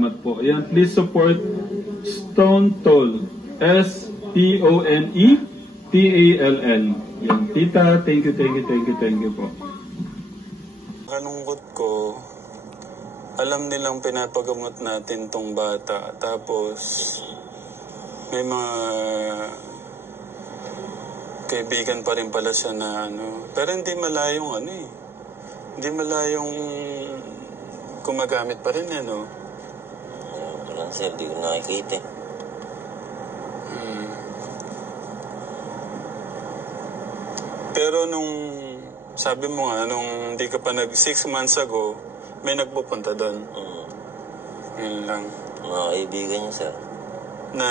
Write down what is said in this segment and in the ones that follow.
salamat po. Ayan, please support Stone Toll. STONETALL. Yan, tita, thank you po. Kalungkot ko, alam nilang pinapagamot natin tong bata. Tapos, may mga kaibigan pa rin pala siya na pero hindi malayong hindi malayong gumagamit pa rin Wala sir, di ko nakikita. Pero nung sabi mo nga, nung hindi ka pa 6 months ago, may nagpupunta doon. Yun lang. Mga kaibigan niya sir. Na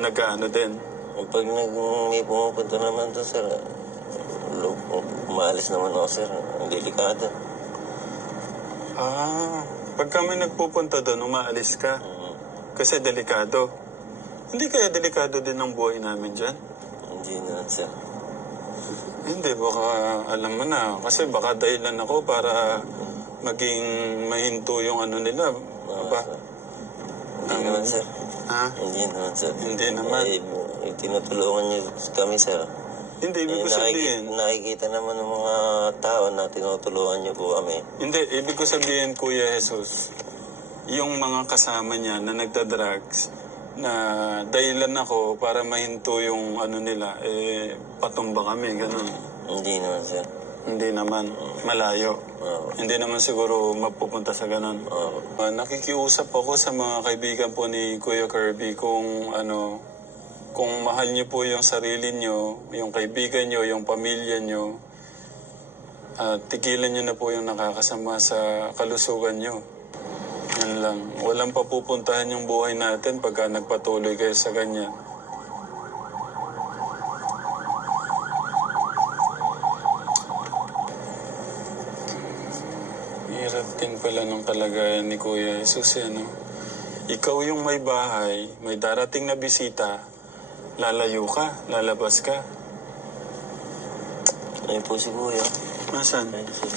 nag-ano din. Pag may pumupunta naman to sir, umaalis naman ako sir. Ang delikado. Pag kami nagpupunta doon, umaalis ka. Kasi delikado. Hindi kaya delikado din ang buhay namin dyan? Hindi naman sir. Hindi, baka alam mo na. Kasi baka dahilan ako para maging mahinto yung nila. Hindi naman sir. Ha? Hindi naman sir. Hindi naman. Tinutulungan niyo kami sir. Hindi, ibig ko sabihin. Nakikita naman ng mga tao na tinutulungan niyo po kami. Hindi, ibig ko sabihin, Kuya Jesus, yung mga kasama niya na nagda-drugs, na dahilan ako para mahinto yung nila, patumba kami, ganun. Hindi naman sir. Hindi naman. Malayo. Hindi naman siguro mapupunta sa ganun. Nakikiusap ako sa mga kaibigan po ni Kuya Kirby kung kung mahal niyo po yung sarili niyo, yung kaibigan niyo, yung pamilya niyo, tigilan niyo na po yung nakakasama sa kalusugan niyo. Yan lang. Walang papupuntahan yung buhay natin pagka nagpatuloy kayo sa ganyan. Hirap din pala ng kalagayan ni Kuya Jesus, Ikaw yung may bahay, may darating na bisita, lalayo ka, lalabas ka. Ayun po si Kuya. Nasaan?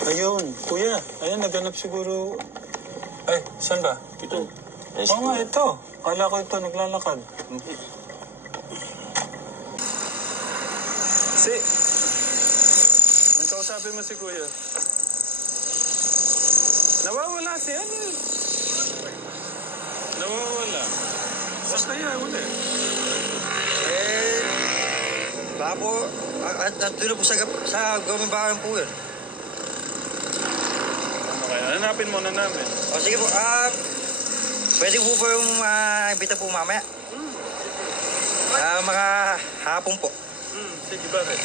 Ayun, Kuya. Ayun, naganap siguro. Ay, saan ba? Ito. Oo nga, ito. Kala ko ito, naglalakad. May kausapin mo si Kuya. Nawawala si Nawawala. Basta yan, wala. Baka po, nandun na po sa gawing bakan po yun. Okay, hanapin muna namin. O sige po, pwede po po yung imbita po mamaya. Mga hapon po. Sige, bakit?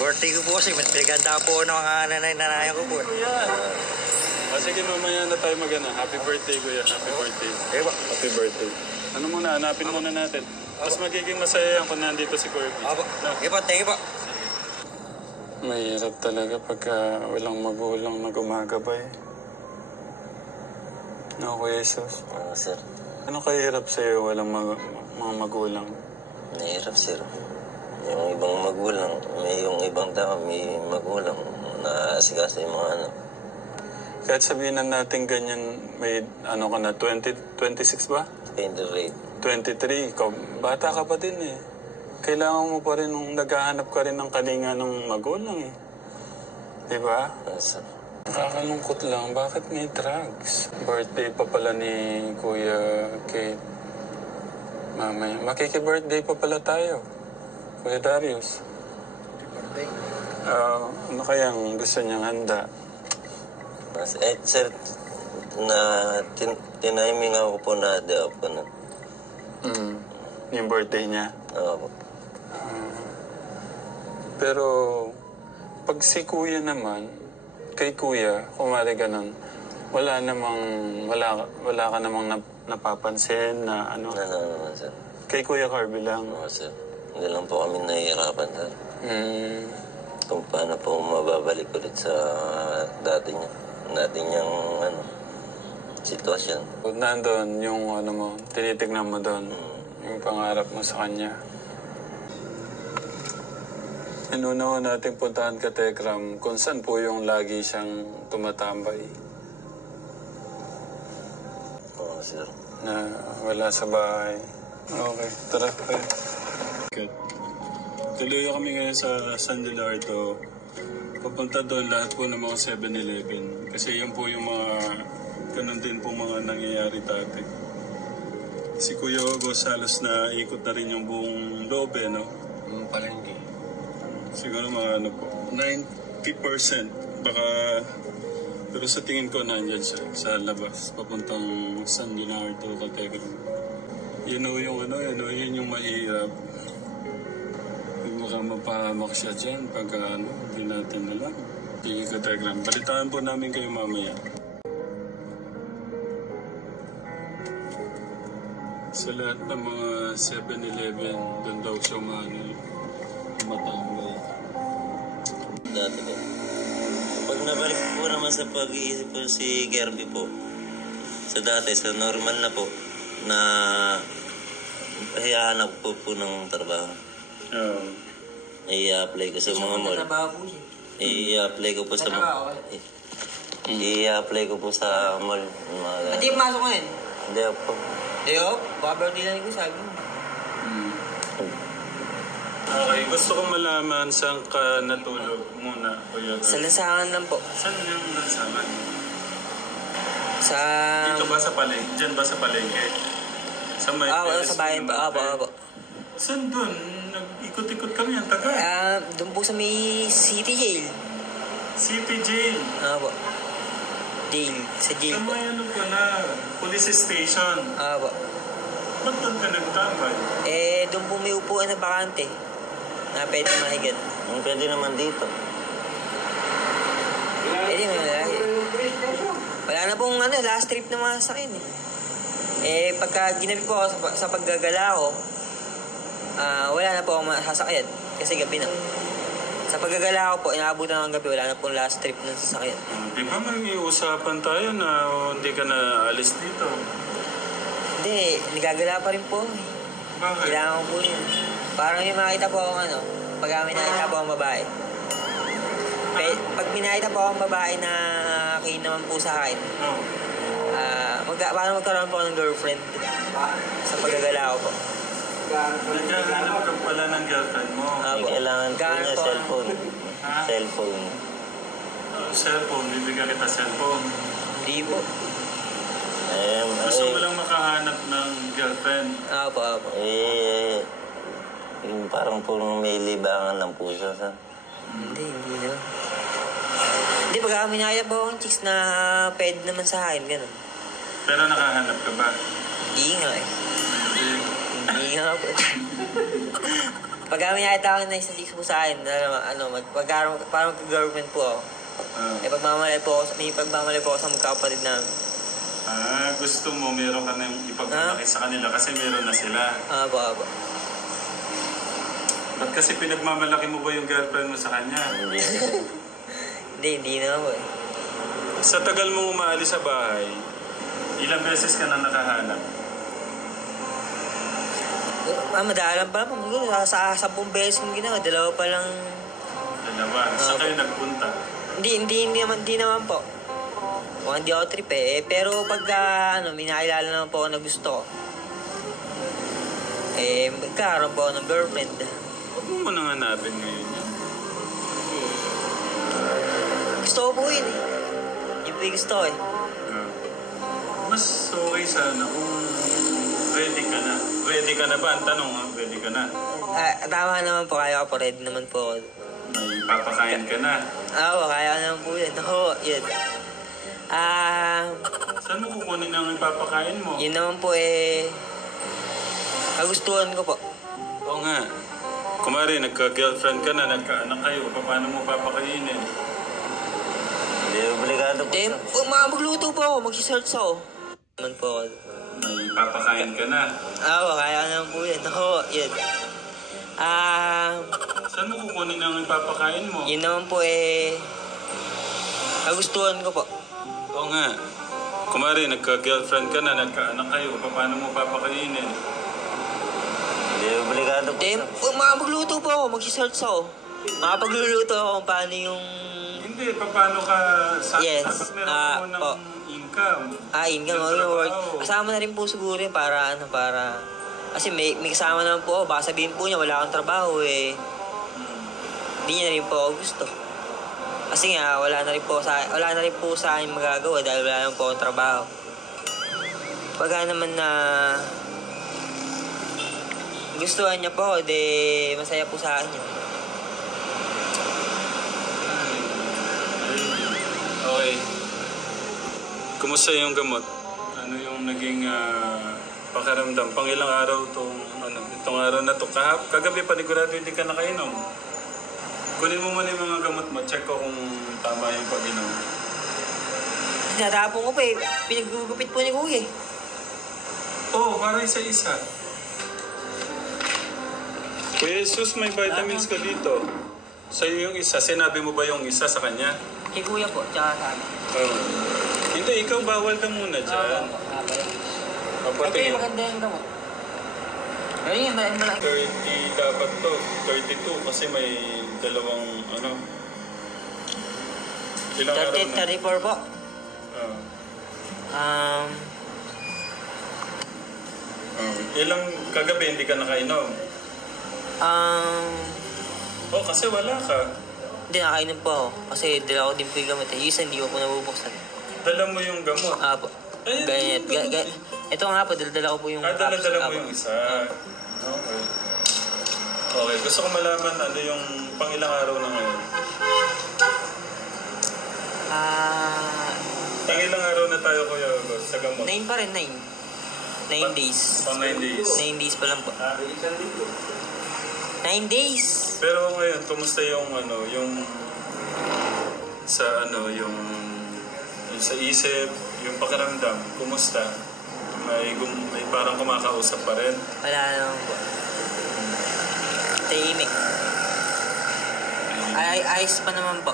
Birthday ko po kasi, pinaganda po ng mga nanay ko po. Sige, mamaya na tayo Happy birthday, Kuya. Happy birthday. Okay po. Happy birthday. Ano muna, hanapin muna natin. Mas magiging masaya yan kung nandito si Kirby. Okay po, thank you po. Mahirap talaga pagka walang magulang na gumagabay. No, Kuya Jesus? Sir. Ano kahirap sa'yo walang mga magulang? Nahirap sir. Yung ibang magulang, yung ibang tao, may magulang na asikasa yung mga Kahit sabihin na natin ganyan, may ka na, 26 ba? 23. 23, bata ka pa din Kailangan mo pa rin, naghahanap ka rin ng kalinga ng magulang Diba? Sir. Nakakalungkot lang, bakit may drugs? Birthday pa pala ni Kuya Kate. Mamaya, makiki-birthday pa pala tayo. Kuya Darius. Birthday? Ano kayang gusto niyang handa? Sir, tiniming ako po na day-off ko na. Yung birthday niya? Oo. Pero, pag si Kuya naman, kay Kuya, kumari ganun, wala ka namang napapansin na Wala naman, sir. Kay Kuya Kirby lang? Oo, sir. Hindi lang po kami nahihirapan, sir. Kung paano po mababalik ulit sa dati niyang sitwasyon. Nandun yung tinitignan mo doon, yung pangarap mo sa kanya. Inunawa natin puntahan ka, Tekram, kung saan po yung lagi siyang tumatambay. lang, sir. Na wala sa bahay. Okay, tara. Good. Tuloy kami ngayon sa San Leonardo. Papunta doon lahat po ng mga 7-Eleven. Kasi yan po yung mga ganun din po mga nangyayari dati. Si Kuya Ogos halos na ikot na rin yung buong loob no? Palengke. Siguro mga ano po, 90%. Baka, pero sa tingin ko nandyan siya sa labas. Papuntang San Leonardo, Category. Yun yung mahirap. Baka mapahamak siya dyan pagka hindi natin alam. Sige ka Telegram. Balitaan po namin kayo mamaya. Sa lahat ng mga 7-Eleven, doon daw siya matambay. Dati po. Pag nabalik po naman sa pag-iisip po si Kirby po, sa dati, sa normal na po, na hihanap po ng trabaho. I-apply ko sa mga mall. I-apply ko po sa mall. I-apply ko po sa mall. Hindi masok ngayon? Hindi po. Hindi po? Baka birthday lang ko sabi mo. Okay, gusto kong malaman saan ka natulog muna, Kuya. Sa lansangan lang po. Saan yung lansangan? Sa... Dito ba sa palengke? Diyan ba sa palengke? Sa may sa bayan po. Apo. Saan doon? Nag-ikot-ikot kami, ang tagal. Doon po sa may City Jail. City Jail? Apo. Jail. Sa jail Sa po. may ano pala, police station. Apo. Ba't doon ka nagtambay? Doon po may upuan na bakante. Na pwede mahigat. Pwede naman dito. Pwede mo na. Wala na pong last trip na mga sakin pagka ginabi po ako sa paggagala ko, wala na po akong sasakyan. Kasi gabi na. Sa paggagala ko po, inaabutan ng gabi, wala na pong last trip ng sasakyan. Di ba may usapan tayo na hindi ka na alis dito? Hindi, nagagala pa rin po. Bakit? Kailangan ko po yun. Parang yung makita po akong pag may nakita po akong babae. Pag minakita po akong babae na kain naman po sa akin, parang magkaroon po ako ng girlfriend sa paggagala ko po. Naghahanap ka pala ng girlfriend mo. Kailangan po niya cellphone. Cellphone. Cellphone, bibigyan kita cellphone. Hindi po. Gusto mo lang makahanap ng girlfriend? Apo. Yung parang po may libangan ng puso. Hindi na. Hindi, pag minaya po akong chicks na pwede naman sa akin, gano'n. Pero nakahanap ka ba? Hindi nga Hindi nga po. Pag minaya ako na isang chicks po sa akin, parang mag-girlfriend po ako. May pagmamalay po ako sa magkakapatid namin. Gusto mo meron ka na yung ipagmalaki sa kanila kasi meron na sila. Apo. Ba't kasi pinagmamalaki mo ba yung girlfriend mo sa kanya? Hindi na po Sa tagal mo umaalis sa bahay, ilang beses ka na nakahanap? Madalang pa naman. Sa 10 beses kong ginawa, 2 pa lang. 2? Saan kayo nagpunta? Hindi naman po. Mukhang hindi ako trip Pero pagka minakilala naman po ako na gusto ko, magkaroon po ako ng girlfriend. Huwag mo nang hanapin ngayon yan. Gusto ko po yun Yung po yung gusto ko Mas okay sana kung ready ka na. Ready ka na ba? Ang tanong ready ka na? Tama naman po, kaya ko po. Ready naman po ako. May papakain ka na. Kaya ko naman po yun. Yun. Saan mo kukunin ang ipapakain mo? Yun naman po kagustuhan ko po. Oo nga. Kumari, nagka-girlfriend ka na, nagka-anak kayo, paano mo papakainin? Hindi, obligado po. Magluto po ako, mag-search ako. Naman po ako. May papakain ka na. Kaya ko naman po yun. Yun. Saan mo kukunin ang ipapakain mo? Yun naman po kagustuhan ko po. Oo nga. Kumari, nagka-girlfriend ka na, nagka-anak kayo, paano mo papakainin? Hindi, obligado po. Magluto po ako, mag-search ako. Makapagluluto ako kung paano yung... Hindi, paano ka... Yes. Dapat meron mo ng income. Income, Yung yung work. trabaho. Kasama na rin po siguro yun para kasi may kasama naman po ako, baka sabihin po niya wala akong trabaho eh. Hindi niya rin po ako gusto. Kasi nga, wala na rin po sa akin magagawa dahil wala naman po akong trabaho. Pagka naman na gustuhan niya po ako, masaya po sa akin yun. Okay. Kumusta yung gamot? Ano yung naging pakiramdam? Pang ilang araw itong araw na to? Kagabi panigurado hindi ka nakainom. Kunin mo muna yung mga gamot mo. Check ko kung tama yung pag-inom. Tinatapon ko pa eh. Pinagugupit po ni Kuya eh. Oo, para isa-isa. Kuya Jesus, may vitamins ka dito. Sa'yo yung isa. Sinabi mo ba yung isa sa kanya? Kay Kuya po, tsaka sa akin. Oo. Hindi, ikaw bawal ka muna dyan. Ito yung maganda yung gamot. Ayun yung malaki. 30 dapat to. 32 kasi may dalawang ilang araw na? 34 po. Ilang kagabi hindi ka nakainom? Kasi wala ka. Hindi, nakainom po ako. Kasi dala ko din po yung gamot. Yung isa hindi ko po nabubuksan. Dala mo yung gamot? Po. Ganyan. Ito nga po, dala ko po yung dala mo yung isa. Okay. Okay, gusto ko malaman ano yung pangilang araw na ngayon. Pangilang araw na tayo, Kuya August, sa gamot? 9 pa rin, 9. 9 days. Pang 9 days. 9 days pa lang po. 9 days! Pero ngayon, kumusta yung yung yung sa isip, yung pakiramdam, kumusta? May parang kumakausap pa rin? Wala naman po. Tahimik. Ayos pa naman po.